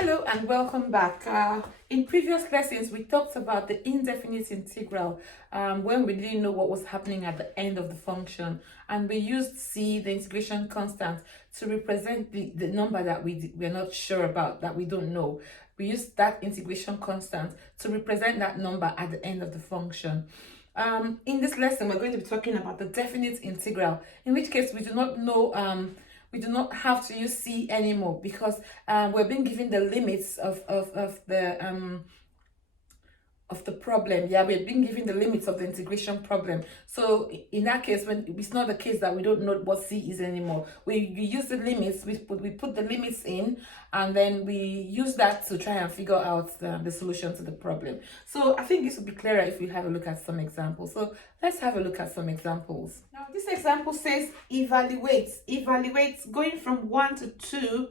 Hello and welcome back. In previous lessons, we talked about the indefinite integral when we didn't know what was happening at the end of the function, and we used C, the integration constant, to represent the number that we're not sure about, that we don't know. We used that integration constant to represent that number at the end of the function. In this lesson, we're going to be talking about the definite integral, in which case we do not know we do not have to use C anymore, because we're being given the limits of the problem. Yeah, we're being given the limits of the integration problem. So in that case, when it's not the case that we don't know what C is anymore, we use the limits, we put the limits in, and then we use that to try and figure out the solution to the problem. So I think this will be clearer if we have a look at some examples. So let's have a look at some examples. Now this example says evaluate going from 1 to 2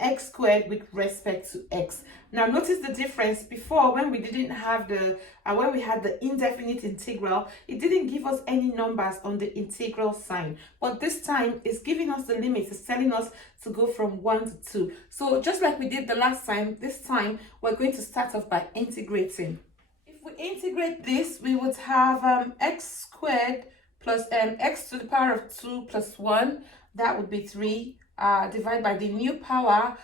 x squared with respect to x. Now notice the difference. Before, when we didn't have when we had the indefinite integral, it didn't give us any numbers on the integral sign, but this time it's giving us the limits. It's telling us to go from 1 to 2. So just like we did the last time, this time we're going to start off by integrating. If we integrate this, we would have x squared plus x to the power of 2 plus 1, that would be 3, divided by the new power,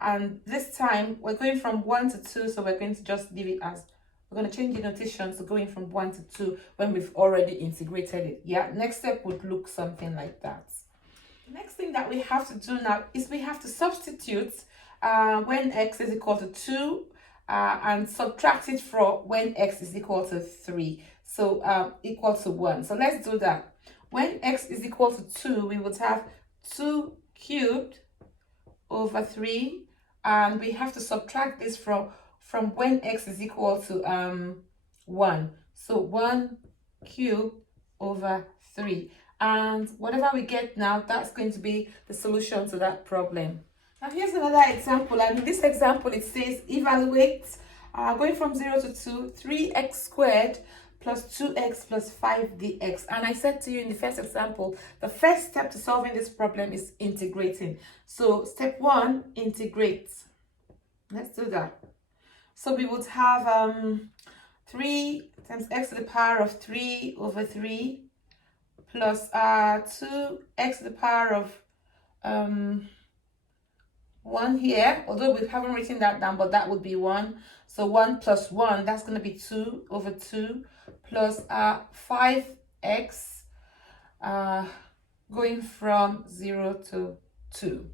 and this time we're going from 1 to 2, so we're going to just leave it as, we're going to change the notation to going from 1 to 2 when we've already integrated it. Yeah, next step would look something like that. The next thing that we have to do now is we have to substitute when x is equal to 2 and subtract it from when x is equal to 3, so equal to 1. So let's do that. When x is equal to 2, we would have 2 cubed over 3, and we have to subtract this from when x is equal to 1. So 1 cubed over 3. And whatever we get now, that's going to be the solution to that problem. Now here's another example, and in this example it says evaluate going from 0 to 2, 3x squared plus 2x plus 5 dx. And I said to you in the first example, the first step to solving this problem is integrating. So step 1, integrate. Let's do that. So we would have 3 times x to the power of 3 over 3 plus 2x to the power of 1 here, although we haven't written that down, but that would be 1. So 1 plus 1, that's going to be 2 over 2 plus 5x going from 0 to 2.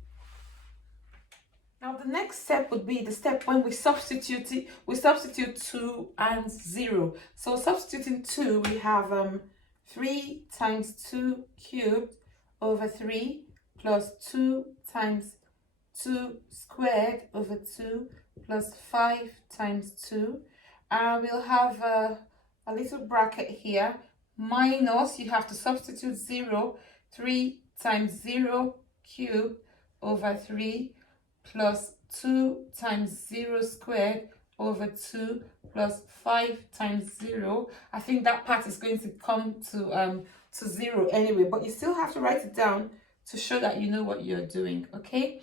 Now the next step would be the step when we substitute it. We substitute 2 and 0. So substituting 2, we have 3 times 2 cubed over 3 plus 2 times 2 squared over 2 plus 5 times 2. We'll have a little bracket here, minus, you have to substitute 0, 3 times 0 cubed over 3 plus 2 times 0 squared over 2 plus 5 times 0. I think that part is going to come to 0 anyway, but you still have to write it down to show that you know what you're doing, okay?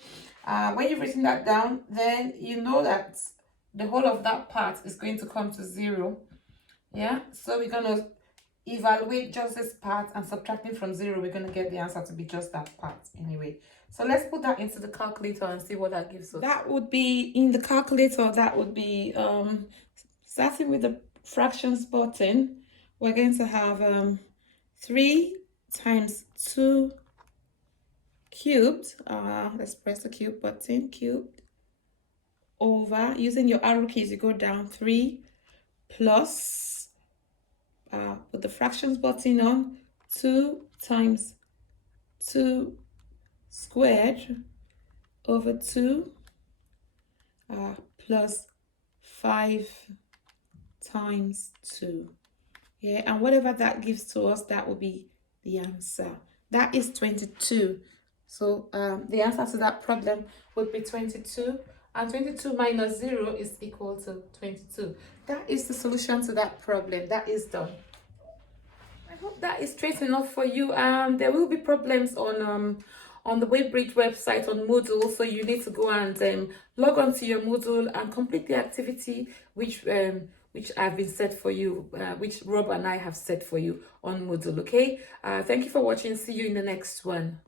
When you've written that down, then you know that the whole of that part is going to come to 0. Yeah, so we're going to evaluate just this part, and subtracting from 0, we're going to get the answer to be just that part anyway. So let's put that into the calculator and see what that gives us. That would be, in the calculator, that would be, starting with the fractions button, we're going to have 3 times 2 cubed, let's press the cube button, cubed, over, using your arrow keys, you go down, 3 plus, put the fractions button on, 2 times 2 squared over 2 plus 5 times 2. Yeah, and whatever that gives to us, that will be the answer. That is 22. So the answer to that problem would be 22, and 22 minus 0 is equal to 22. That is the solution to that problem. That is done. I hope that is straight enough for you. There will be problems on on the Weybridge website on Moodle. So you need to go and log on to your Moodle and complete the activity which have been set for you, which Rob and I have set for you on Moodle. Okay, thank you for watching. See you in the next one.